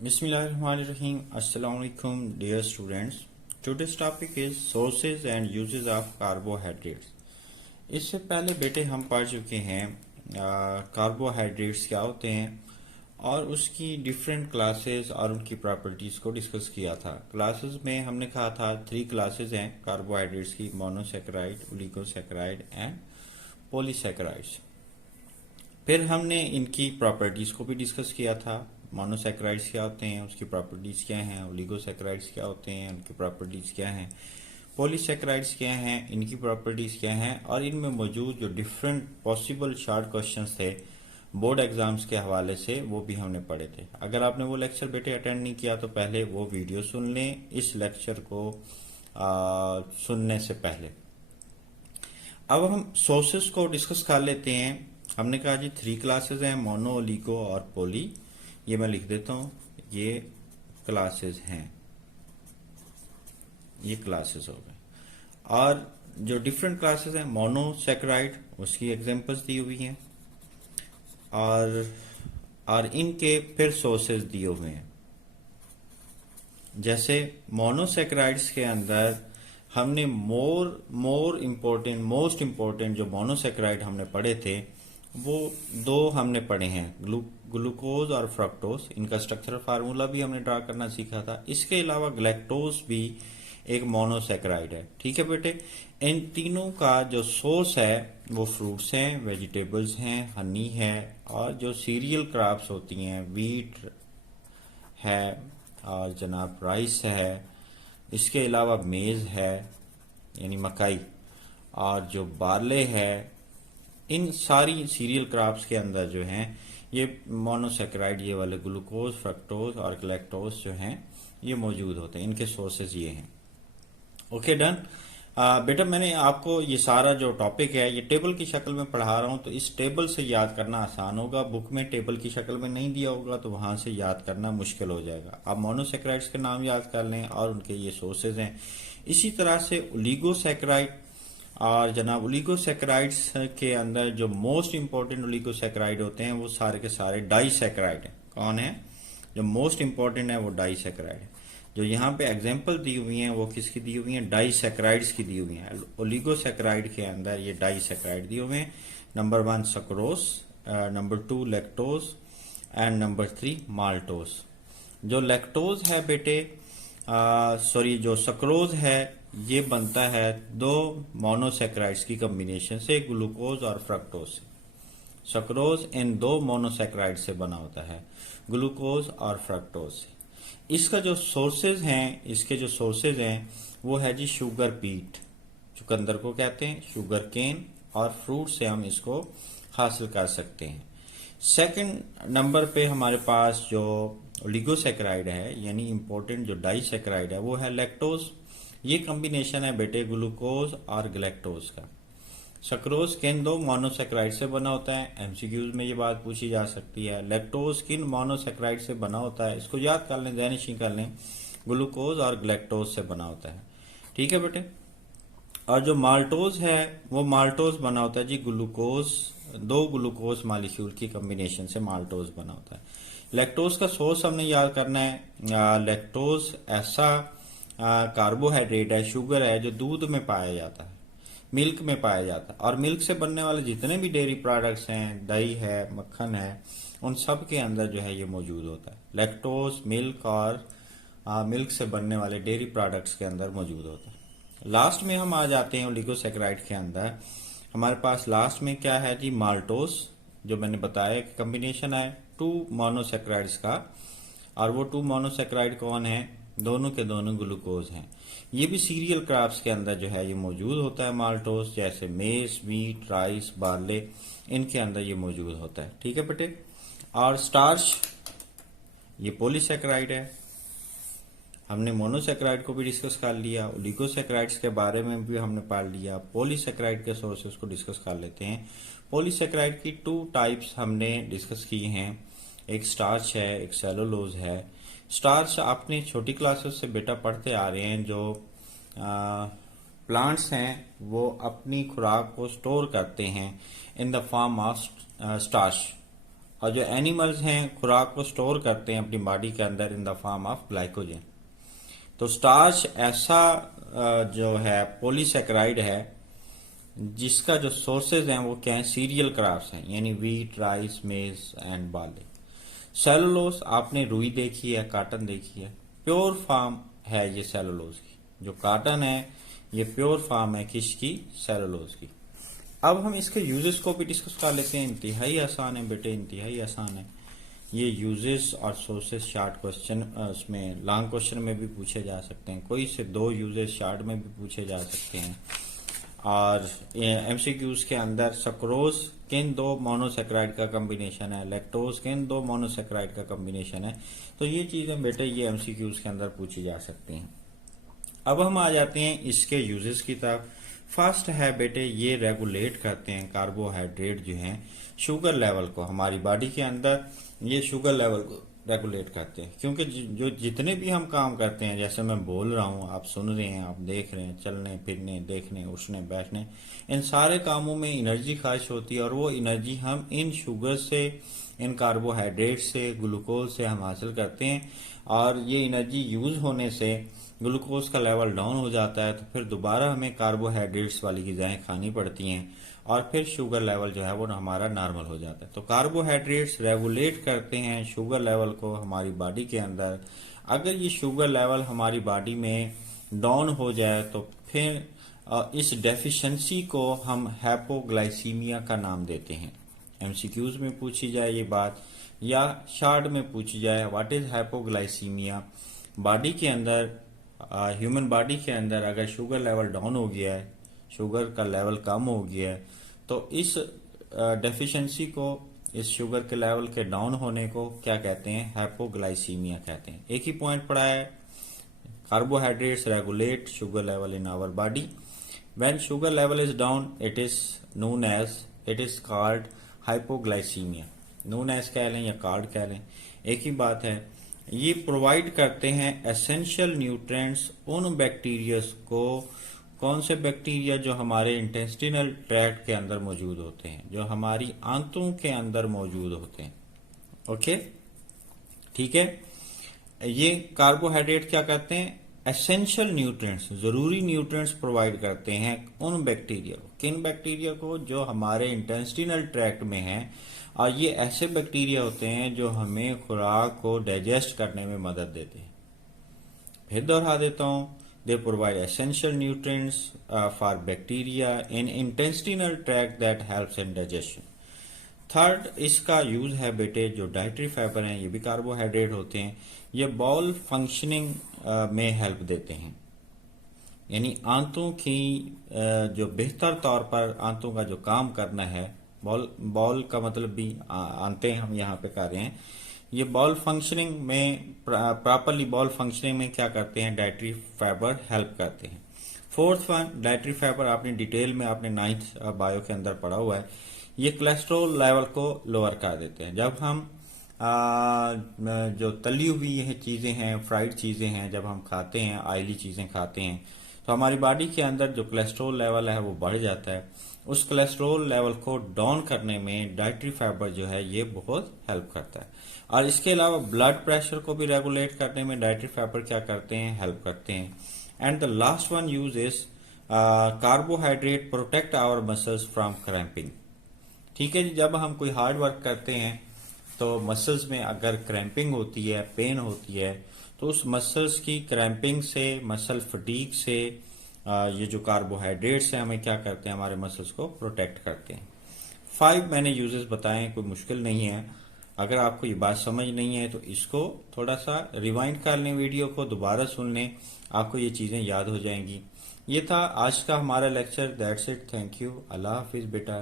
Bismillahirrahmanirrahim. Assalamu alaikum, dear students. Today's topic is sources and uses of carbohydrates. इससे पहले बेटे हम पढ़ चुके हैं कार्बोहाइड्रेट्स क्या होते हैं और उसकी डिफरेंट क्लासेस और उनकी प्रॉपर्टीज को डिस्कस किया था। क्लासेस में हमने कहा था 3 क्लासेस हैं कार्बोहाइड्रेट्स की, मोनोसैकेराइड, ओलिगोसैकेराइड एंड पॉलीसैकेराइड्स। फिर हमने इनकी प्रॉपर्टीज को भी डिस्कस किया था। मोनोसैकेराइड्स क्या होते हैं, उसकी प्रॉपर्टीज क्या हैं, ओलिगोसैकेराइड्स क्या होते हैं, उनकी प्रॉपर्टीज क्या हैं, पॉलीसैकेराइड्स क्या हैं, इनकी प्रॉपर्टीज क्या हैं, और इनमें मौजूद जो डिफरेंट पॉसिबल शॉर्ट क्वेश्चंस थे बोर्ड एग्जाम्स के हवाले से वो भी हमने पढ़े थे। अगर आपने वो लेक्चर बेटे अटेंड नहीं किया तो पहले वो वीडियो सुन लें इस लेक्चर को सुनने से पहले। अब हम सोर्सेस को डिस्कस कर लेते हैं। हमने कहा जी 3 क्लासेस हैं, मोनो, ओलिगो और पॉली। ये मैं लिख देता हूं, ये क्लासेस हैं, ये क्लासेस हो गए। और जो डिफरेंट क्लासेस हैं, मोनोसैकेराइड उसकी एग्जांपल्स दी हुई हैं और इनके फिर सोर्सेज दिए हुए हैं। जैसे मोनोसैकेराइड्स के अंदर हमने मोस्ट इम्पोर्टेंट जो मोनोसैकेराइड हमने पढ़े थे वो 2 हमने पढ़े हैं, ग्लूकोज और फ्रक्टोज। इनका स्ट्रक्चरल फार्मूला भी हमने ड्रा करना सीखा था। इसके अलावा ग्लैक्टोज भी एक मोनोसैकेराइड है। ठीक है बेटे, इन तीनों का जो सोर्स है वो फ्रूट्स हैं, वेजिटेबल्स हैं, हनी है और जो सीरियल क्रॉप्स होती हैं, वीट है और जनाब राइस है। इसके अलावा मेज है यानी मकई और जो बार्ले है। इन सारी सीरियल क्रॉप्स के अंदर जो हैं ये मोनोसैकेराइड, ये वाले ग्लूकोज, फ्रक्टोज और ग्लैक्टोज जो हैं ये मौजूद होते हैं। इनके सोर्सेज ये हैं। Okay done. बेटा मैंने आपको ये सारा जो टॉपिक है ये टेबल की शक्ल में पढ़ा रहा हूं, तो इस टेबल से याद करना आसान होगा। बुक में टेबल की शक्ल में नहीं दिया होगा तो वहां से याद करना मुश्किल हो जाएगा। आप मोनोसैकेराइड्स के नाम याद कर लें और उनके ये सोर्सेज हैं। इसी तरह से ओलिगोसैकेराइड और जनाब ओलिगोसैकेराइड्स के अंदर जो मोस्ट इंपॉर्टेंट ओलिगोसैकेराइड होते हैं वो सारे के सारे डाइसैकेराइड हैं। कौन है जो मोस्ट इंपॉर्टेंट है? वो डाइसैकेराइड है। जो यहाँ पे एग्जांपल दी हुई हैं वो किसकी दी हुई हैं? डाइसैकेराइड्स की दी हुई हैं। ओलिगोसैकेराइड के अंदर ये डाइसैकेराइड दिए हुए हैं। Number 1 sucrose, number 2 lactose and number 3 maltose. जो लैक्टोज है बेटे, जो सक्रोज है ये बनता है 2 मोनोसैकेराइड्स की कॉम्बिनेशन से, ग्लूकोज और फ्रक्टोज से। सक्रोज इन 2 मोनोसैकेराइड से बना होता है, ग्लूकोज और फ्रक्टोज से। इसका जो सोर्सेज हैं, इसके जो सोर्सेज हैं वो है जी शुगर बीट, चुकंदर को कहते हैं, शुगर केन और फ्रूट से हम इसको हासिल कर सकते हैं। सेकंड नंबर पे हमारे पास जो ओलिगोसैकेराइड है यानी इंपॉर्टेंट जो डाइसैकेराइड है वो है लैक्टोज। ये कॉम्बिनेशन है बेटे ग्लूकोज और ग्लैक्टोज का। सक्रोज किन 2 मोनोसैकेराइड से बना होता है? एमसीक्यूज में ये बात पूछी जा सकती है। लैक्टोज किन मोनोसैकेराइड से बना होता है? इसको याद कर लें, ज़हनिशी कर लें, ग्लूकोज और ग्लैक्टोज से बना होता है। ठीक है बेटे। और जो माल्टोज है वो माल्टोज बना होता है जी ग्लूकोज, 2 ग्लूकोज मॉलिक्यूल की कॉम्बिनेशन से माल्टोज बना होता है। लैक्टोज का सोर्स हमने याद करना है। लैक्टोज ऐसा कार्बोहाइड्रेट है, शुगर है जो दूध में पाया जाता है, मिल्क में पाया जाता है। और मिल्क से बनने वाले जितने भी डेयरी प्रोडक्ट्स हैं, दही है, मक्खन है, उन सब के अंदर जो है ये मौजूद होता है। लैक्टोज मिल्क और मिल्क से बनने वाले डेयरी प्रोडक्ट्स के अंदर मौजूद होता है। लास्ट में हम आ जाते हैं ओलिगोसैकेराइड के अंदर। हमारे पास लास्ट में क्या है जी? माल्टोज, जो मैंने बताया कि कॉम्बिनेशन है 2 मोनोसैकेराइड्स का। और वो 2 मोनोसैकेराइड कौन है? दोनों के दोनों ग्लूकोज हैं। ये भी सीरियल क्रॉप्स के अंदर जो है ये मौजूद होता है माल्टोज, जैसे मेज, वीट, राइस, बार्ले, इनके अंदर ये मौजूद होता है। ठीक है बेटे। और स्टार्च ये पॉलीसैकेराइड है। हमने मोनोसैकेराइड को भी डिस्कस कर लिया, ओलिगोसैकेराइड्स के बारे में भी हमने पढ़ लिया। पॉलीसैकेराइड के सोर्सेस को डिस्कस कर लेते हैं। पॉलीसैकेराइड की 2 टाइप्स हमने डिस्कस की हैं, एक स्टार्च है, एक सेलुलोज है। स्टार्च अपनी छोटी क्लासेस से बेटा पढ़ते आ रहे हैं। जो प्लांट्स हैं वो अपनी खुराक को स्टोर करते हैं in the form of starch. और जो एनिमल्स हैं खुराक को स्टोर करते हैं अपनी बॉडी के अंदर in the form of glycogen. तो स्टार्च ऐसा जो है पॉलीसेकेराइड है जिसका जो सोर्सेज हैं वो क्या है, सीरियल क्रॉप्स हैं, यानी वीट, राइस, मेज एंड बार्ली। सेलुलोज आपने रुई देखी है, काटन देखी है, प्योर फॉर्म है ये सेलुलोज की। जो काटन है ये प्योर फॉर्म है किसकी, सेलुलोज की। अब हम इसके यूजेस को भी डिस्कस कर लेते हैं। इंतहाई आसान है बेटे, इंतहाई आसान है। ये यूजेस और सोर्सेस शॉर्ट क्वेश्चन उसमें लॉन्ग क्वेश्चन में भी पूछे जा सकते हैं, कोई से दो यूजेस शॉर्ट में भी पूछे जा सकते हैं। और एमसीक्यूज के अंदर सक्रोज किन दो मोनोसेक्राइड का कॉम्बिनेशन है, लैक्टोज किन दो मोनोसेक्राइड का कॉम्बिनेशन है। तो ये चीजें बेटे ये एमसीक्यूज के अंदर पूछी जा सकती हैं। अब हम आ जाते हैं इसके यूजेस की तरफ। फर्स्ट है बेटे ये रेगुलेट करते हैं कार्बोहाइड्रेट जो हैं शुगर लेवल को हमारी बॉडी के अंदर, ये शुगर लेवल को रेगुलेट करते हैं। क्योंकि जो जितने भी हम काम करते हैं, जैसे मैं बोल रहा हूँ, आप सुन रहे हैं, आप देख रहे हैं, चलने फिरने, देखने, उठने, बैठने, इन सारे कामों में एनर्जी खर्च होती है और वो एनर्जी हम इन शुगर से, इन कार्बोहाइड्रेट से, ग्लूकोज से हम हासिल करते हैं। और ये एनर्जी यूज होने से ग्लूकोज का लेवल डाउन हो जाता है, तो फिर दोबारा हमें कार्बोहाइड्रेट्स वाली ग़िज़ाएं खानी पड़ती हैं और फिर शुगर लेवल जो है वो हमारा नॉर्मल हो जाता है। तो कार्बोहाइड्रेट्स रेगुलेट करते हैं शुगर लेवल को हमारी बॉडी के अंदर। अगर ये शुगर लेवल हमारी बॉडी में डाउन हो जाए तो फिर इस डेफिशिएंसी को हम हाइपोग्लाइसीमिया का नाम देते हैं। एमसीक्यूज में पूछी जाए ये बात या शॉर्ट में पूछी जाए, व्हाट इज हाइपोग्लाइसीमिया। बॉडी के अंदर, ह्यूमन बॉडी के अंदर अगर शुगर लेवल डाउन हो गया है, शुगर का लेवल कम हो गया है, तो इस डेफिशिएंसी को, इस शुगर के लेवल के डाउन होने को क्या कहते हैं, हाइपोग्लाइसीमिया कहते हैं। एक ही पॉइंट पढ़ा है, carbohydrates regulate sugar level in our body. When sugar level is down it is called hypoglycemia. Known as कह लें या कॉल्ड कह लें, एक ही बात है। ये प्रोवाइड करते हैं एसेंशियल न्यूट्रिएंट्स उन बैक्टीरियाज को, कौन से बैक्टीरिया, जो हमारे इंटेस्टिनल ट्रैक्ट के अंदर मौजूद होते हैं, जो हमारी आंतों के अंदर मौजूद होते हैं। ओके, ठीक है। ये कार्बोहाइड्रेट क्या करते हैं, एसेंशियल न्यूट्रिएंट्स, जरूरी न्यूट्रिएंट्स प्रोवाइड करते हैं उन बैक्टीरिया को। किन बैक्टीरिया को, जो हमारे इंटेस्टिनल ट्रैक्ट में हैं। और ये ऐसे बैक्टीरिया होते हैं जो हमें खुराक को डाइजेस्ट करने में मदद देते हैं। फिर दोहरा देता हूं, they provide essential nutrients for bacteria in intestinal tract that helps in digestion. Third इसका यूज है बेटे, जो डाइटरी फाइबर हैं, ये भी कार्बोहाइड्रेट होते हैं। ये बाउल फंक्शनिंग में हेल्प देते हैं, यानी आंतों की जो बेहतर तौर पर आंतों का जो काम करना है, बॉल का मतलब भी आंतें हम यहाँ पे कर रहे हैं। ये बॉल फंक्शनिंग में, प्रॉपरली बॉल फंक्शनिंग में क्या करते हैं, डाइटरी फाइबर हेल्प करते हैं। फोर्थ वन, डाइटरी फाइबर आपने डिटेल में आपने 9th बायो के अंदर पढ़ा हुआ है। ये कोलेस्ट्रॉल लेवल को लोअर कर देते हैं। जब हम जो तली हुई है चीजें हैं, फ्राइड चीजें हैं, जब हम खाते हैं, ऑयली चीजें खाते हैं, तो हमारी बॉडी के अंदर जो कोलेस्ट्रॉल लेवल है वो बढ़ जाता है। उस कोलेस्ट्रॉल लेवल को डाउन करने में डाइटरी फाइबर जो है ये बहुत हेल्प करता है। और इसके अलावा ब्लड प्रेशर को भी रेगुलेट करने में डाइटरी फाइबर क्या करते हैं, हेल्प करते हैं। And the last one use is carbohydrate protect our muscles from cramping. ठीक है जी, जब हम कोई हार्ड वर्क करते हैं तो मसल्स में अगर क्रैम्पिंग होती है, पेन होती है, तो उस मसल्स की क्रैम्पिंग से, मसल फटीग से ये जो कार्बोहाइड्रेट्स हैं हमें क्या करते हैं, हमारे मसल्स को प्रोटेक्ट करते हैं। 5 मैंने यूजेस बताए, कोई मुश्किल नहीं है। अगर आपको ये बात समझ नहीं है तो इसको थोड़ा सा रिवाइंड कर लें, वीडियो को दोबारा सुन लें, आपको ये चीजें याद हो जाएंगी। ये था आज का हमारा lecture. That's it, thank you, अल्लाह हाफिज बेटा।